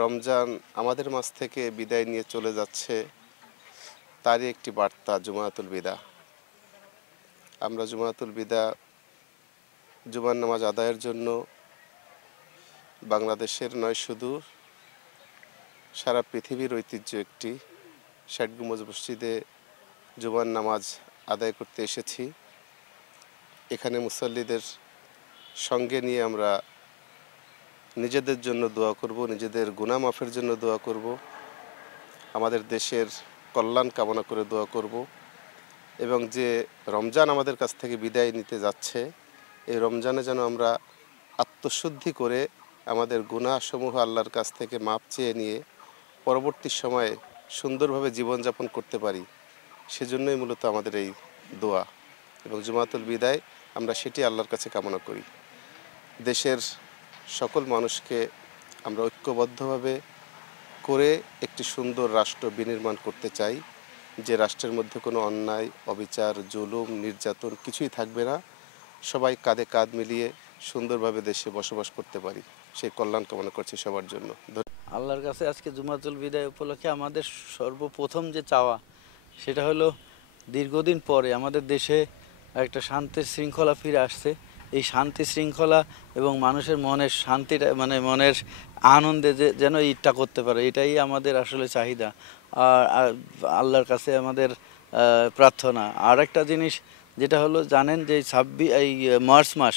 রমজান আমাদের মাঝ থেকে বিদায় নিয়ে চলে যাচ্ছে, তারই একটি বার্তা জুমাতুল বিদা। আমরা জুমাতুল বিদা জুমার নামাজ আদায়ের জন্য বাংলাদেশের নয়, শুধু সারা পৃথিবীর ঐতিহ্য একটি ৬০ গম্বুজ মসজিদে জুমার নামাজ আদায় করতে এসেছি। এখানে মুসল্লিদের সঙ্গে নিয়ে আমরা নিজেদের জন্য দোয়া করব, নিজেদের গুনাহ মাফের জন্য দোয়া করব, আমাদের দেশের কল্যাণ কামনা করে দোয়া করব এবং যে রমজান আমাদের কাছ থেকে বিদায় নিতে যাচ্ছে, এই রমজানে যেন আমরা আত্মশুদ্ধি করে আমাদের গুনাহসমূহ আল্লাহর কাছ থেকে মাপ চেয়ে নিয়ে পরবর্তী সময়ে সুন্দরভাবে জীবনযাপন করতে পারি। সেজন্যই মূলত আমাদের এই দোয়া এবং জুমাতুল বিদায় আমরা সেটি আল্লাহর কাছে কামনা করি। দেশের সকল মানুষকে আমরা ঐক্যবদ্ধভাবে করে একটি সুন্দর রাষ্ট্র বিনির্মাণ করতে চাই, যে রাষ্ট্রের মধ্যে কোনো অন্যায়, অবিচার, জুলুম, নির্যাতন কিছুই থাকবে না। সবাই কাঁধে কাঁধ মিলিয়ে সুন্দরভাবে দেশে বসবাস করতে পারি, সেই কল্যাণ কামনা করছি সবার জন্য। আল্লাহর কাছে আজকে জুমাতুল বিদায় উপলক্ষে আমাদের সর্বপ্রথম যে চাওয়া সেটা হলো দীর্ঘদিন পরে আমাদের দেশে একটা শান্তির শৃঙ্খলা ফিরে আসছে। এই শান্তি শৃঙ্খলা এবং মানুষের মনের শান্তিটা মানে মনের আনন্দে যেন ঈদটা করতে পারে, এটাই আমাদের আসলে চাহিদা আর আল্লাহর কাছে আমাদের প্রার্থনা। আর একটা জিনিস যেটা হলো জানেন যে এই মার্চ মাস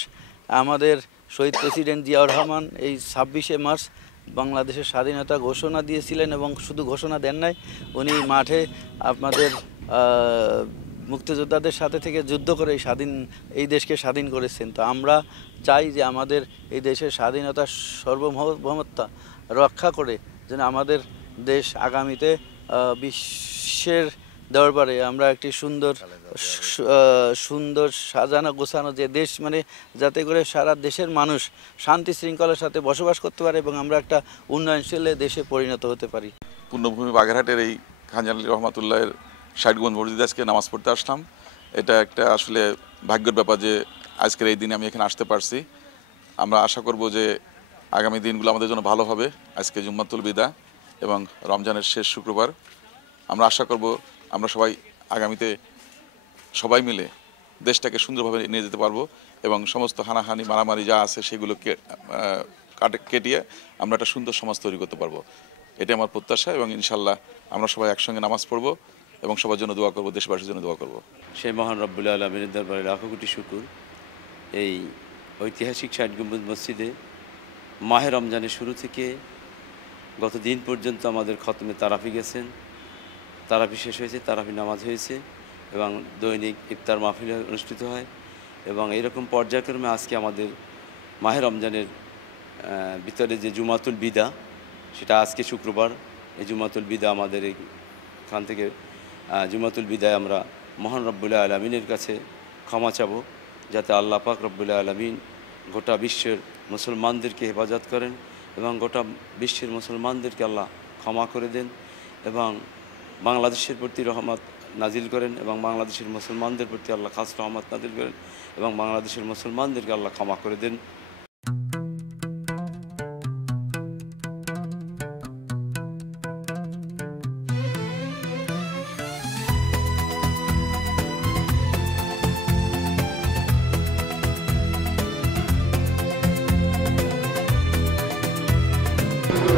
আমাদের শহীদ প্রেসিডেন্ট জিয়াউর রহমান এই 26শে মার্চ বাংলাদেশের স্বাধীনতা ঘোষণা দিয়েছিলেন এবং শুধু ঘোষণা দেন নাই, উনি মাঠে আপনাদের মুক্তিযোদ্ধাদের সাথে থেকে যুদ্ধ করে এই দেশকে স্বাধীন করেছেন। তো আমরা চাই যে আমাদের এই দেশের স্বাধীনতার সার্বভৌমত্ব রক্ষা করে যেন আমাদের দেশ আগামীতে বিশ্বের দরবারে আমরা একটি সুন্দর সাজানো গোছানো যে দেশ, মানে যাতে করে সারা দেশের মানুষ শান্তি শৃঙ্খলার সাথে বসবাস করতে পারে এবং আমরা একটা উন্নয়নশীল দেশে পরিণত হতে পারি। পূর্ণভূমি বাগেরহাটের এই খান জালাল রহমাতুল্লাহের ৬০ গম্বুজ মসজিদে আজকে নামাজ পড়তে আসলাম। এটা একটা আসলে ভাগ্যের ব্যাপার যে আজকের এই দিনে আমি এখানে আসতে পারছি। আমরা আশা করব যে আগামী দিনগুলো আমাদের জন্য ভালো হবে। আজকে জুম্মাতুল বিদা এবং রমজানের শেষ শুক্রবার। আমরা আশা করব আমরা সবাই আগামীতে সবাই মিলে দেশটাকে সুন্দরভাবে নিয়ে যেতে পারবো এবং সমস্ত হানাহানি মারামারি যা আছে সেগুলোকে কেটিয়ে আমরা একটা সুন্দর সমাজ তৈরি করতে পারবো। এটা আমার প্রত্যাশা এবং ইনশাল্লাহ আমরা সবাই একসঙ্গে নামাজ পড়বো এবং সবার জন্য দোয়া করবো, দেশবাসীর জন্য দোয়া করবো। সেই মহান রব্বুল আলামিনের দরবারে লাখো কোটি শুকুর। এই ঐতিহাসিক ৬০ গম্বুজ মসজিদে মাহে রমজানের শুরু থেকে গত দিন পর্যন্ত আমাদের খতমে তারাফি গেছেন, তারাফি শেষ হয়েছে, তারাফি নামাজ হয়েছে এবং দৈনিক ইফতার মাহফিল অনুষ্ঠিত হয় এবং এইরকম পর্যায়ক্রমে আজকে আমাদের মাহে রমজানের ভিতরে যে জুমাতুল বিদা, সেটা আজকে শুক্রবার। এই জুমাতুল বিদা আমাদের এখান থেকে জুমাতুল বিদায় আমরা মহান রব্বুল আলামিনের কাছে ক্ষমা চাবো, যাতে আল্লাহ পাক রব্বুল আলামিন গোটা বিশ্বের মুসলমানদেরকে হেফাজত করেন এবং গোটা বিশ্বের মুসলমানদেরকে আল্লাহ ক্ষমা করে দেন এবং বাংলাদেশের প্রতি রহমত নাজিল করেন এবং বাংলাদেশের মুসলমানদের প্রতি আল্লাহ খাস রহমত নাজিল করেন এবং বাংলাদেশের মুসলমানদেরকে আল্লাহ ক্ষমা করে দেন।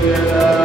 Yeah.